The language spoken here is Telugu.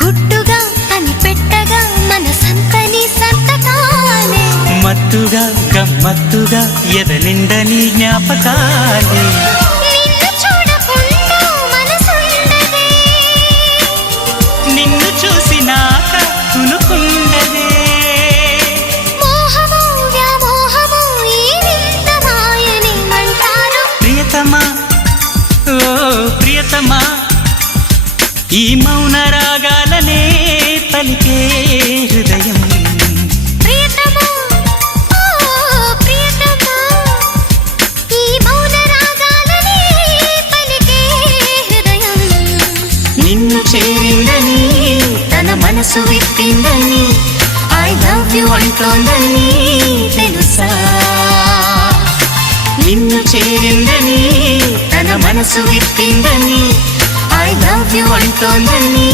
గుట్టుగా కనిపెట్టగా మనసంతని సంతకాలే మత్తుగా గమ్మత్తుగా ఎదనిండని జ్ఞాపకాలే నిన్ను చూడకుండా మనసుండదే నిన్ను చూసినాక తునుకుండదే మోహమో వ్యామోహమో ఈ వింత మాయని మంటారు ప్రియతమా ఓ ప్రియతమా ఈ మౌన రాగాలనే పలికే హృదయం ప్రియతమా ఓ ప్రియతమా ఈ మౌన రాగాలనే పలికే హృదయం నిన్ను చేరిందని తన మనసు విప్పిందని ఐ లవ్ యు అంటోందని తెలుసా నిన్ను చేరిందని తన మనసు విప్పిందని ఐ లవ్ యు అంటోందని